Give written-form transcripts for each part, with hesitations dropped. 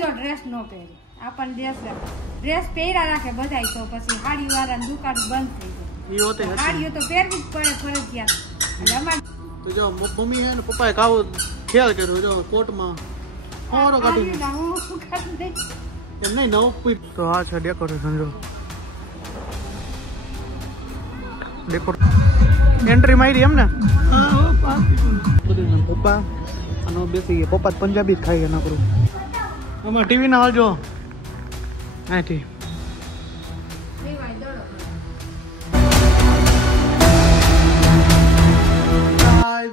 જો ડ્રેસ નો પહેરી આપણને ડ્રેસ પહેર્યા રાખે બધાય તો પછી સાડી વાળાની દુકાન બંધ થઈ જાય સાડીઓ તો પહેરવી જ પડે ફરજિયાત એટલે અમારે તો જો મમ્મી હે ને પપ્પાએ કાવો ખ્યાલ કર્યો જો કોટમાં ફોરો કાઢી એમ નહીં નવો તો આ છે ડેકોરેશન જો એન્ટ્રી મારી એમ ને પપ્પા આનો બેસી ગયા પપ્પા પંજાબી જ ખાઈ ગયા નકરું આમાં ટીવી ના હાલજો અહીંથી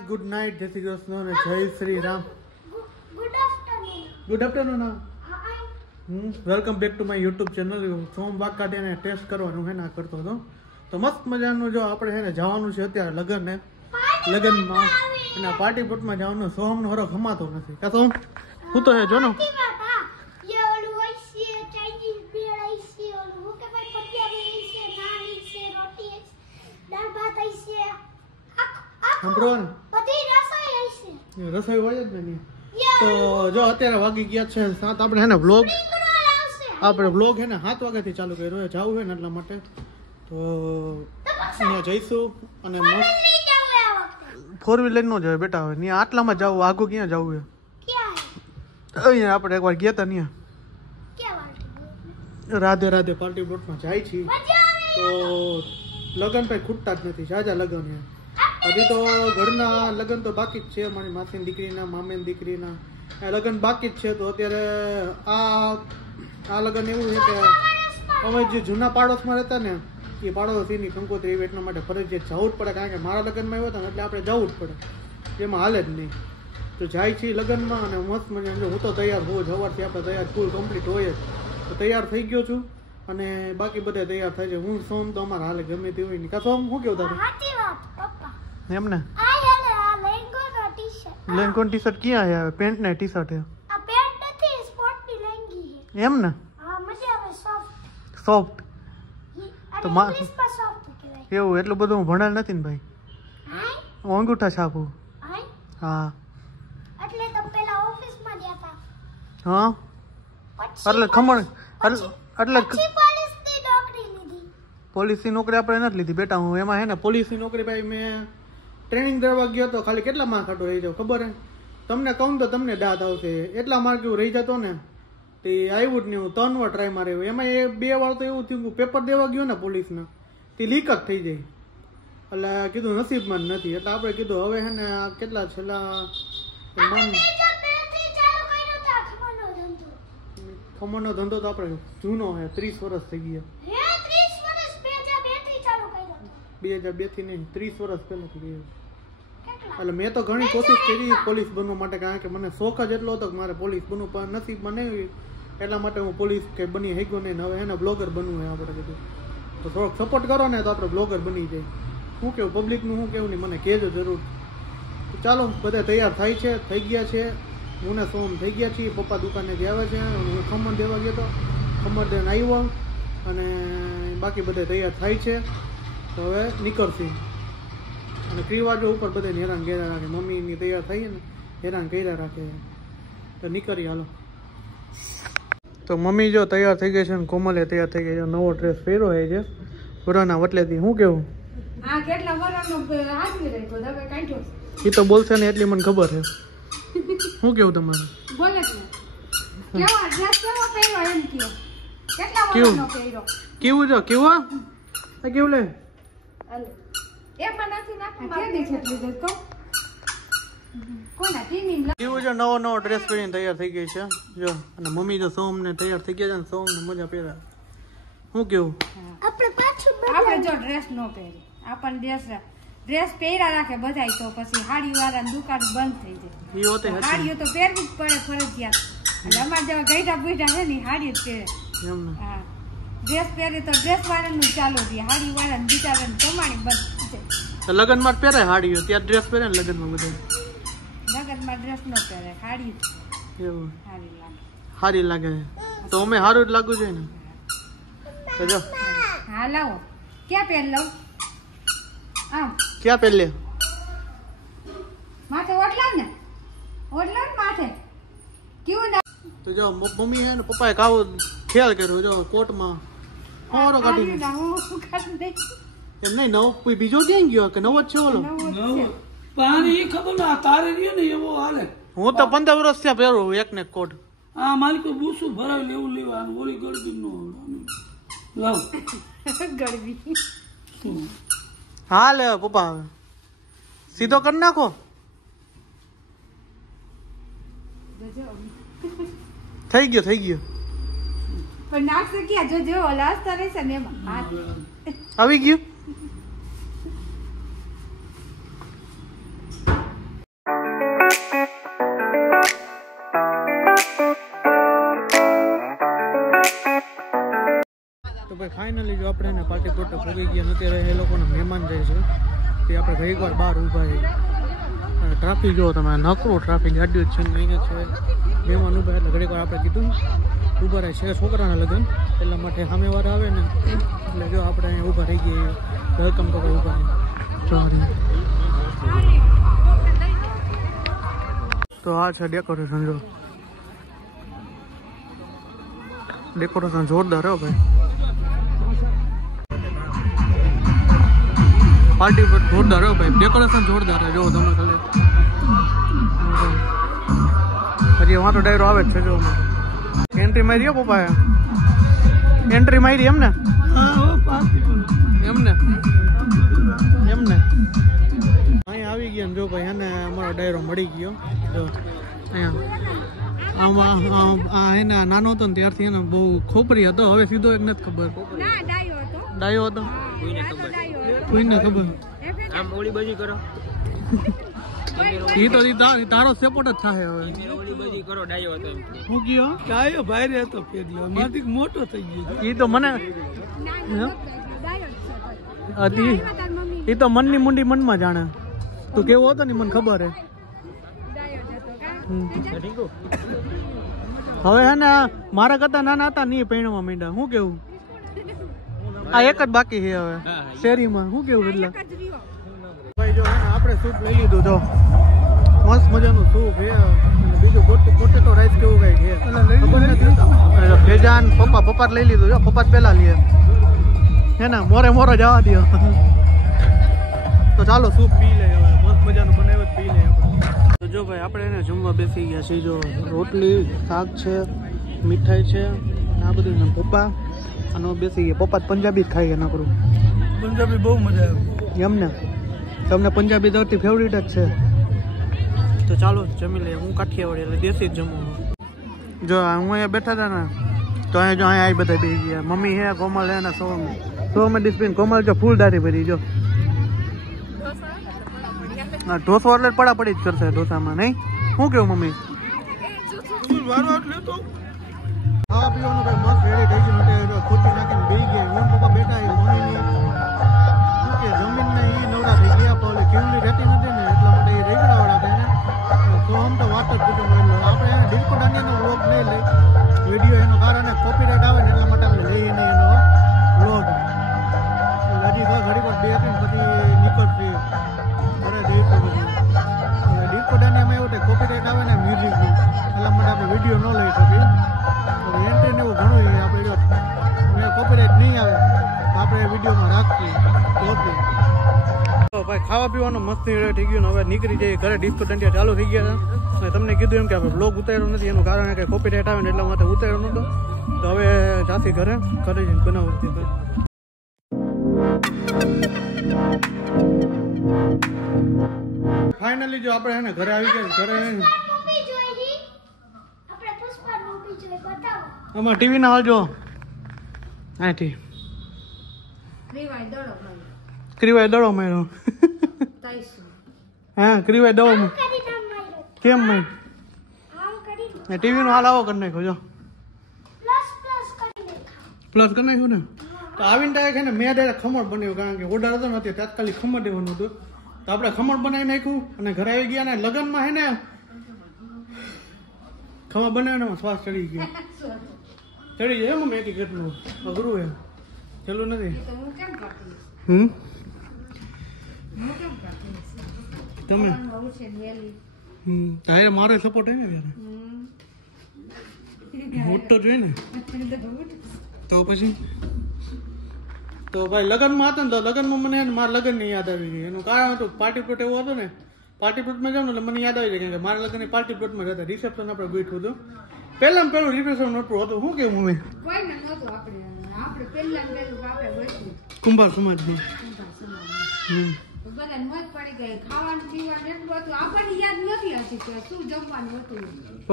ગુડ નાઇટ જય શ્રી કૃષ્ણ અને જય Shri Ram good afternoon welcome back to my YouTube channel સોમ વાગ કાઢીને ટેસ્ટ કરવાનું હે ના કરતો હતો તો મસ્ત મજાનું જો આપણે હે ને જવાનું છે અત્યારે લગ્નમાં અને પાર્ટી પ્લોટમાં જવાનું સોહમનો હરો ખમાતો નથી કા સોમ હું તો હે જો ને રસોઈ હોય જ નહીં તો જો અત્યારે વાગી ગયા છે 7 આપણે હે ને વ્લોગ હે ને 7 વાગ્યાથી ચાલુ કર્યો જવું હોય ને એટલા માટે તો અહીંયા જઈશું અને ફોર વ્હીલર નો જાય બેટા હવે ત્યાં આટલામાં જવું આગું ક્યાં જવું અહીંયા આપણે એકવાર ગયા હતા ત્યાં રાધે રાધે પાર્ટી પ્લોટમાં જાય છીએ તો લગ્ન ભાઈ ખૂટતા જ નથી જાજા લગ્ન હે હજી તો ઘરના લગ્ન તો બાકી જ છે મારી માસીની દીકરીના મામીની દીકરીના લગ્ન બાકી જ છે તો અત્યારે આ લગ્ન એવું છે કે અમે જે જૂના પાડોશમાં રહેતા ને એ પાડોશીની કંકોત્રી એટલા માટે ફરજિયાત જવું જ પડે કારણ કે મારા લગ્નમાં આવ્યો હતા ને એટલે આપણે જવું જ પડે જેમાં હાલે જ નહીં તો જાય છે લગ્નમાં અને મસ્ત મજા હું તો તૈયાર હોઉં સવારથી આપણે તૈયાર ફૂલ કમ્પ્લીટ હોય જ તો તૈયાર થઈ ગયો છું અને બાકી બધા તૈયાર થાય છે હું સોમ તો અમારે હાલે ગમે તે હોય નહીં કા સોમ શું કેવું તારું એમ ને લેંગો ટી શર્ટ ક્યાં હે પેન્ટ ને ટી શર્ટ હે એમ ને સોફ્ટ તો એવું એટલું બધું હું ભણેલ નથી ને ભાઈ અંગૂઠા છાપું હા હા એટલે ખમણ એટલે પોલીસની નોકરી આપણે નથી લીધી બેટા હું એમાં હે ને પોલીસની નોકરી ભાઈ મેં ટ્રેનિંગ દેવા ગયો તો ખાલી કેટલા માર્ક કાઢો રહી જાવ ખબર હે તમને કહું તો તમને દાંત આવશે એટલા માર્ક એવું રહી જતો ને તે આવ્યું જ નહીં હું 3 વાર ટ્રાય માર્યો એમાં એ 2 વાર તો એવું થયું કે પેપર દેવા ગયો ને પોલીસના તે લીક જ થઈ જાય એટલે કીધું નસીબમાં જ નથી એટલે આપણે કીધું હવે હે ને કેટલા છેલ્લા ખમણનો ધંધો તો આપણે જૂનો હે 30 વર્ષ થઈ ગયા 2002 થી નહીં 30 વર્ષ પહેલા થઈ ગયા એટલે મેં તો ઘણી કોશિશ કરી પોલીસ બનવા માટે કારણ કે મને શોખ જ એટલો હતો કે મારે પોલીસ બનવું પણ નસીબમાં નહીં એટલા માટે હું પોલીસ કંઈ બની શક્યો નહીં હવે એને બ્લોગર બનવું હોય આપણે કીધું તો થોડોક સપોર્ટ કરો ને તો આપણે બ્લોગર બની જાય શું કેવું પબ્લિકનું શું કેવું નહીં મને કહેજો જરૂર ચાલો બધા તૈયાર થાય છે થઈ ગયા છે હું ને સોમ થઈ ગયા છીએ પપ્પા દુકાનેથી આવે છે હું ખમણ દેવા ગયો હતો ખમણ દઈને આવ્યો અને બાકી બધા તૈયાર થાય છે તો હવે નીકળશી અને ક્રીવાજો ઉપર બધાને હેરાન કર્યા રાખે મમ્મીની તૈયાર થઈ ને હેરાન કર્યા રાખે તો નીકળી હાલો તો મમ્મી જો તૈયાર થઈ ગઈ છે ને કોમલે તૈયાર થઈ ગઈ છે નવો ડ્રેસ પહેર્યો હોય છે પુરાના વટલેથી શું કેવું એ તો બોલશે ને એટલી મને ખબર છે શું કેવું તમારે કેવું જો કેવું કેવું લે નવો ડ્રેસ પહેરીને તૈયાર થઈ ગઈ છે જો અને મમ્મી જો સોમ ને તૈયાર થઈ ગયા છે ને સોમ ને મજા પહેરા શું કેવું આપણે જો ડ્રેસ નો પહેરી આપણને ડ્રેસ પહેર્યા રાખે બધાય તો પછી સાડી વાળાની દુકાન બંધ થઈ જાય સાડીઓ તો પહેરવી જ પડે ફરજિયાત એટલે અમારે જેવા ગઈઢા બુઈઢા છે ને સાડી જ પહેરે હા ડ્રેસ પહેરે તો ડ્રેસ વાળાનું ચાલુ રહે સાડી વાળાને બિચારાને કમાણી બંધ છે લગ્નમાં પહેરે સાડીઓ ત્યાં ડ્રેસ પહેરે ને લગ્નમાં બધા લગ્નમાં ડ્રેસ નો પહેરે સાડી એવું સારી લાગે તો અમે સારું જ લાગુ જોઈએ ને તો જો હા લાવો ક્યાં પહેર લઉં આમ ક્યાં પહેર લે માથે ઓટલા ને માથે કેવું તો જો મમ્મી હે ને પપ્પાએ કાવો ખેલ કર્યો જો કોર્ટમાં હોરો કાઢી એમ નહીં નવો બીજો ક્યાં ગયો કે નવો જ છે ઓલો પાણી ખબર ના તારે રહ્યો ને એવો હાલે હું તો 15 વર્ષ થયા પહેરું એક ને કોટ હા માલિકો બૂસું ભરાવી લેવું લેવાનું ઓલી ગળબી નો લાવ ગળબી હા લે પપ્પા હવે સીધો કરી નાખો થઈ ગયો પણ નાખશે ક્યાં જો જો ઓલા હસતા રહેશે ને એમાં આવી ગયું તો ભાઈ ફાઇનલી જો આપણે એને પાર્ટી પ્લોટ પહોંચી ગયા અત્યારે એ લોકોના મહેમાન જાય છે તે આપણે ઘણી વાર બહાર ઊભા છે ટ્રાફિક જો તમે નકરો ટ્રાફિક ગાડીઓ છે નહીં છે મહેમાન ઊભા એટલે ઘણી વાર આપણે કીધું ઊભા રહે છે છોકરાના લગ્ન એટલા માટે સામેવાળા આવે ને એટલે જો આપણે અહીંયા ઊભા રહી ગયા વેલકમ તો ભાઈ ઊભા તો આ છે ડેકોરેશન જો ડેકોરેશન જોરદાર હો ભાઈ પાર્ટી પર જોરદાર હો ભાઈ ડેકોરેશન જોરદાર જો તમે ખાલી હજી વાં તો ડાયરો આવે જ છે જો એન્ટ્રી મારી પપ્પાએ એન્ટ્રી મારી એમને એમને અહીંયા આવી ગયા જો ભાઈ એને અમારો ડાયરો મળી ગયો જો અહીંયા આમાં એના નાનો હતો ને ત્યારથી એને બહુ ખોપરી હતો હવે સીધો એક નથી ખબર ડાયો હતો કોઈને ખબર આમ ઓલી બાજુ કરો ઈ તો તારો સપોર્ટ જ થાય હવે ઓલી બાજુ કરો ડાયો હતો હું ગયો ડાયો ભાઈ રહેતો પેડલો માથી મોટો થઈ ગયો ઈ તો મને ઈ તો મનની મુંડી મનમાં જાણે તું કેવો હતો ને મને ખબર હે હવે હે ને મારા કરતા નાના હતા નહીં પૈણવા માંડ્યા શું કેવું આ એક જ બાકી છે હવે શેરીમાં શું કેવું એટલે ભાઈ જો આપણે સૂપ લઈ લીધું જો મસ્ત મજાનું સૂપ છે અને બીજું પોટેટો રાઈસ કેવું કઈ છે ખબર નથી ભેજાન પપ્પા લઈ લીધું જો પપ્પા પેલા લે હે ને મોરે જવા દો તો ચાલો સૂપ પી લે હવે મસ્ત મજાનું બનાવ્યું પી લે આપણે તો જો ભાઈ આપણે એને જમવા બેસી ગયા છીએ જો રોટલી શાક છે મીઠાઈ છે આ બધું પપ્પા અને બેસી ગયા પપ્પા પંજાબી જ ખાઈ ગયા નકરું પંજાબી બહુ મજા આવે એમ ને તમને પંજાબી સૌથી ફેવરિટ જ છે તો ચાલો જમી લઈએ હું કાઠિયાવાડી એટલે દેશી જ જમું જો હું અહીંયા બેઠા હતા ને તો અહીંયા આવી બધા બેસી ગયા મમ્મી હે કોમલ હે ને સોમે ડિસ્પિન કોમલ જો ફૂલ દાઢી ભરી જો હા ઢોસો એટલે પડાપડી જ કરશે ઢોસામાં નહીં શું કેવું મમ્મી ખાવા પીવાનું કઈ મસ્ત રેડી થઈ ગયું માટે ખોટી નાખીને બેસી ગયા હું પપ્પા બેઠા મમ્મીની શું કે જમીનને એ નવરા થઈ ગયા પણ કેવલી રહેતી નથી ને એટલા માટે એ રેગડાવાળા થઈને તો આમ તો વાત જ પૂછો આપણે એને ડિસ્કો દાંડિયાનો વ્લોગ નહીં લઈ વિડીયો એનું કારણે કોપીરાઇટ આવે ને એટલા માટે આપણે લઈએ નહીં એનો વ્લોગ હજી તો ઘડી પર 2-3 પછી નીકળશે ઘરે જઈશું પછી ડિસ્કો દાંડિયામાં એવું થાય કોપીરાઇટ આવે ને મ્યુઝિકનું એટલા માટે આપણે વિડીયો ન લઈ શકીએ એન્ટ્રી ને એવું ઘણું આપણે કોપીરાઇટ નહીં આવે તો આપણે વિડીયોમાં રાખીએ તો ભાઈ ખાવા પીવાનું મસ્ત થઈ ગયું ને હવે નીકળી જઈએ ઘરે ડિસ્કો દાંડિયા ચાલુ થઈ ગયા હતા અને તમને કીધું એમ કે આપણે બ્લોગ ઉતાર્યો નથી એનું કારણ કે કોપીરાઇટ આવે ને એટલા માટે ઉતાર્યો નહોતો તો હવે જાથી ઘરે જઈને બનાવતી ફાઇનલી જો આપણે એને ઘરે આવી ગયા ઘરે આમાં ટીવી ના હાલ જો આથી ક્રીવાય દડો માર્યો હા ક્રીવાય દડો કેમ માર ટીવી નો હાલ આવો કરી નાખ્યો જો પ્લસ કરી નાખ્યો ને તો આવીને ડાયરેક્ટ ને મેં ડાયરેક્ટ ખમણ બનાવ્યું કારણ કે ઓર્ડર હતો નથી તાત્કાલિક ખમણ દેવાનું હતું તો આપણે ખમણ બનાવી નાખ્યું અને ઘરે આવી ગયા ને લગ્નમાં હે ને ખમણ બનાવીને શ્વાસ ચડી ગયો ચડી જાય એમ મેં કેટલું અઘરું એમ ચેલું નથી તમે તારે મારો સપોર્ટ હે ને ત્યારે મૂડ તો જોઈએ ને. તો પછી તો ભાઈ લગ્નમાં હતા ને તો લગ્નમાં મને મારા લગ્નની યાદ આવી ગઈ. એનું કારણ હતું પાર્ટી પ્લોટ એવો હતો ને, પાર્ટી પ્લોટમાં જાઉં ને એટલે મને યાદ આવી જાય કે મારા લગ્નની પાર્ટી પ્લોટમાં જતા. રિસેપ્શન આપણે ગોઠવું હતું. પહેલામાં પહેલું રિસેપ્શન નહોતું હતું. શું કેવું મમ્મી? કુંભાર સમાજનું. બધાને મોજ પડી ગઈ. ખાવાનું પીવાનું એટલું હતું આપણને યાદ નથી હતી કે શું જમવાનું હતું.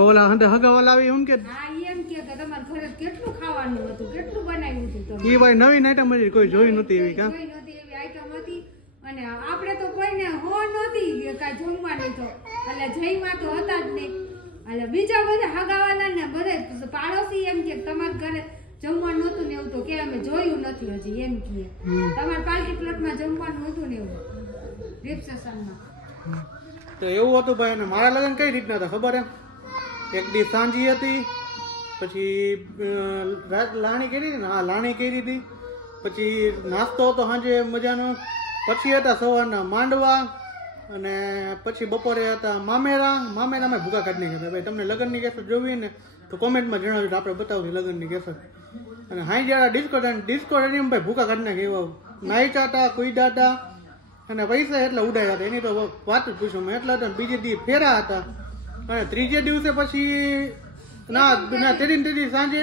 ઓલા હંડે હગાવાલા આવી એમ કે હા એમ કે તમારા ઘરે કેટલું ખાવાનું હતું, કેટલું બનાવ્યું હતું તમે. એ ભાઈ નવીન આઈટમ હતી, કોઈ જોઈ નહોતી એવી. કા જોઈ નહોતી એવી આઈટમ હતી. અને આપણે તો કોઈને હો નહોતી કે કાંઈ જમવાની તો એટલે જઈમાં તો હતા જ નહીં. એટલે બીજા બધા હગાવાલા ને બધા પાડોશી એમ કે તમારા ઘરે જમવાનું નહોતું ને એવું તો કે અમે જોયું નથી હજી એમ કે તમારા પાર્ટી પ્લોટમાં જમવાનું હતું ને એવું રિસેપ્શનમાં. તો એવું હતું ભાઈ. અને મારા લગ્ન કઈ રીતના હતા ખબર એમ? એક દી સાંજી હતી, પછી લાણી કરી હતી ને, હા લાણી કરી હતી, પછી નાસ્તો હતો સાંજે મજાનો, પછી હતા સવારના માંડવા, અને પછી બપોરે હતા મામેરા. મામેરામાં ભૂકા કાઢી નાખ્યા. ભાઈ તમને લગ્નની કેસર જોવી ને તો કોમેન્ટમાં જણાવજો, આપણે બતાવશું લગ્નની કેસર. અને હાઈ જરા ડિસ્કો રેડિયમ ભાઈ ભૂકા કાઢી નાખે એવા નાઈચા હતા, કુઈડા હતા, અને પૈસા એટલા ઉડાયા હતા એની તો વાત જ પૂછો મેં. એટલા હતા. બીજે દી ફેરા હતા, અને ત્રીજે દિવસે પછી ના ત્રીજી સાંજે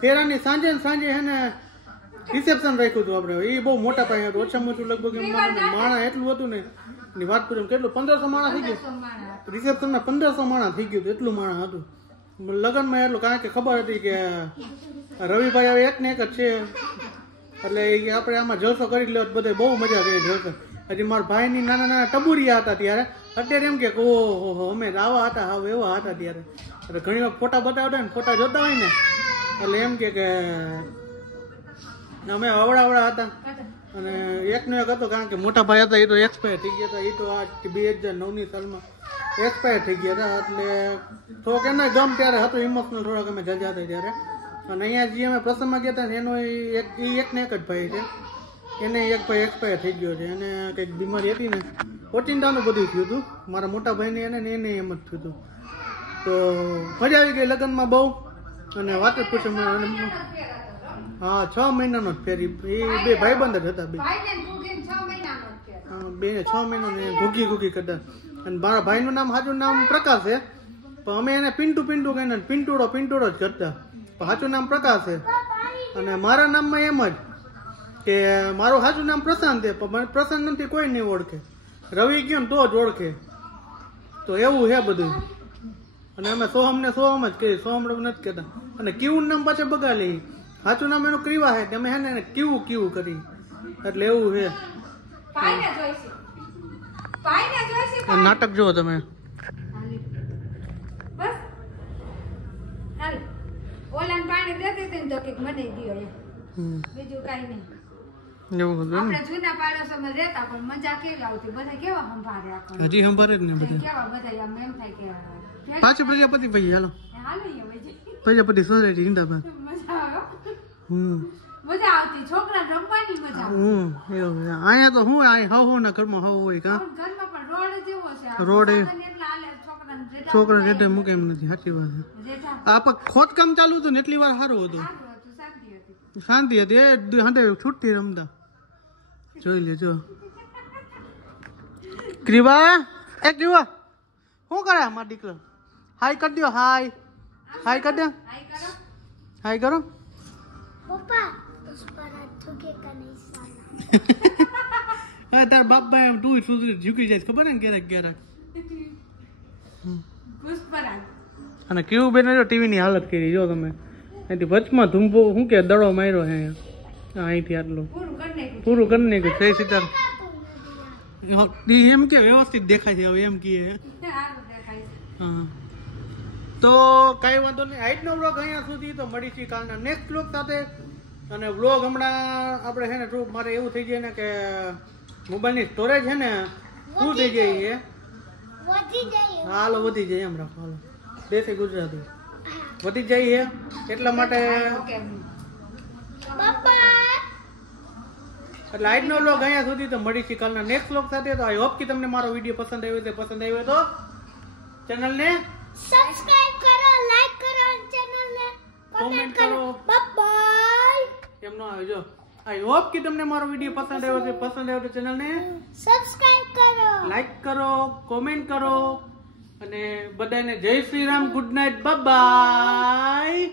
ફેરાની સાંજે હે ને રિસેપ્શન રાખ્યું હતું આપણે. એ બહુ મોટા પાયે હતું. ઓછામાં ઓછું લગભગ માણસ એટલું હતું ને એની વાત પૂછો કેટલું 1500 માણસ થઈ ગયું. રિસેપ્શનમાં 1500 માણસ થઈ ગયું. એટલું માણસ હતું લગ્નમાં. એટલું કારણ કે ખબર હતી કે રવિભાઈ હવે એક ને એક જ છે, એટલે આપણે આમાં જલસો કરી લો. બધે બહુ મજા કરી જલસો. હજી મારા ભાઈની નાના નાના ટબુરિયા હતા ત્યારે. અત્યારે એમ કે ઓહો અમે આવા હતા, હા એવા હતા ત્યારે. એટલે ઘણી વાર ફોટા બતાવતા ને ફોટા જોતા હોય ને એટલે એમ કે અમે અવડા હતા. અને એકનો એક હતો કારણ કે મોટા ભાઈ હતા એ તો એક્સપાયર થઈ ગયા હતા. એ તો આ 2009ની સાલમાં એક્સપાયર થઈ ગયા હતા. એટલે થોડોક એનો ગમ ત્યારે હતો, ઇમોશનલ થોડાક અમે જજા હતા ત્યારે. અને અહીંયા જે અમે પ્રસંગમાં ગયા હતા ને એનો એક ને એક જ ભાઈ છે. એને એક ભાઈ એક્સપાયર થઈ ગયો છે. એને કંઈક બીમારી હતી ને ઓચિંતાનું બધું થયું હતું. મારા મોટા ભાઈને એને એમ જ થયું હતું. તો મજા આવી ગઈ લગ્નમાં બહુ. અને વાત જ પૂછો હા 6 મહિનાનો જ ફેરી. એ બે ભાઈબંધ જ હતા. બે 6 મહિના ને ઘૂગી કરતા. અને મારા ભાઈનું નામ સાચું નામ પ્રકાશ છે, પણ અમે એને પિન્ટુ કહીને પિન્ટુડો જ કરતા. પણ સાચું નામ પ્રકાશ છે. અને મારા નામમાં એમ જ કે મારું સાચું નામ પ્રશાંત છે, પણ પ્રશાંત નથી કોઈ નહીં ઓળખે. રવિ ગયો ને તો જ ઓળખે. તો એવું છે બધું. અને અમે સોહમ જ કહીએ, સોહમ નથી કહેતા. અને કીવું નામ પાછળ બગાડી સાચું નામ એનું ક્રીવા છે. અમે હે ને કીવું કરી એટલે એવું છે. નાટક જુઓ તમે. બીજું કઈ નહીં. આપણે જૂના પાડોશોમાં રહેતા પણ મજા કેવી આવતી. બધા કેવા સંભાળે આપણને. હજી સંભાળે જ ને બધા. કેવા બધા આમ એમ થાય કે પાછું પ્રજાપતિ ભાઈ હાલો પ્રજાપતિ સોસાયટી જિંદાબાદ. મજા આવે. મજા આવતી. છોકરા રમવાની મજા આવે. એવું અહીંયા તો હું અહીં ના ઘરમાં હોય કા ઘરમાં પણ રોડ જેવો છે. રોડ છોકરા રેટે મૂકે એમ નથી. સાચી વાત છે. આપણે ખોદકામ ચાલુ હતું ને એટલી વાર સારું હતું. શાંતિ હતી. એ હાથે છૂટતી રમતા. જોઈ લેજો. ક્રીવા એ ક્રીવા શું કરે મારા દીકરો? હાય કરી દો. હાય કરી દો. હાય કરો. હા તાર બાપ ભાઈ તું ઝૂકી જાય ખબર ને ક્યારેક. અને કેવું બેન ટીવી ની હાલત કરી જો તમે. અહીંથી વચમાં ધૂંભો શું કે દડો માર્યો હે અહીંથી આટલું પૂરું કરી નાખ્યું. જય સીતાર એમ કે વ્યવસ્થિત દેખાય છે હવે એમ કે. હા તો કઈ વાંધો નહીં. આજનો વ્લોગ અહીંયા સુધી. તો મળીશું કાલના નેક્સ્ટ વ્લોગ સાથે. અને વ્લોગ હમણાં આપણે છે ને થોડુંક મારે એવું થઈ જાય ને કે મોબાઈલની સ્ટોરેજ છે ને શું થઈ જાય છે. હાલો વધી જાય એમ રાખો. હાલો દેશી ગુજરાતી વધી જાય છે એટલા માટે. એટલે આજનો વ્લોગ અહીંયા સુધી. તો મળીશું કાલના નેક્સ્ટ વ્લોગ સાથે. તો આઈ હોપ કે તમને મારો વિડીયો પસંદ આવ્યો તો ચેનલને સબસ્ક્રાઇબ કરો, લાઈક કરો અને ચેનલને કોમેન્ટ કરો. એમ નો આવે જો. આઈ હોપ કે તમને મારો વિડીયો પસંદ આવ્યો છે. પસંદ આવ્યો તો ચેનલને સબસ્ક્રાઇબ કરો, લાઈક કરો, કોમેન્ટ કરો અને બધાને જય Shri Ram, good night, bye bye.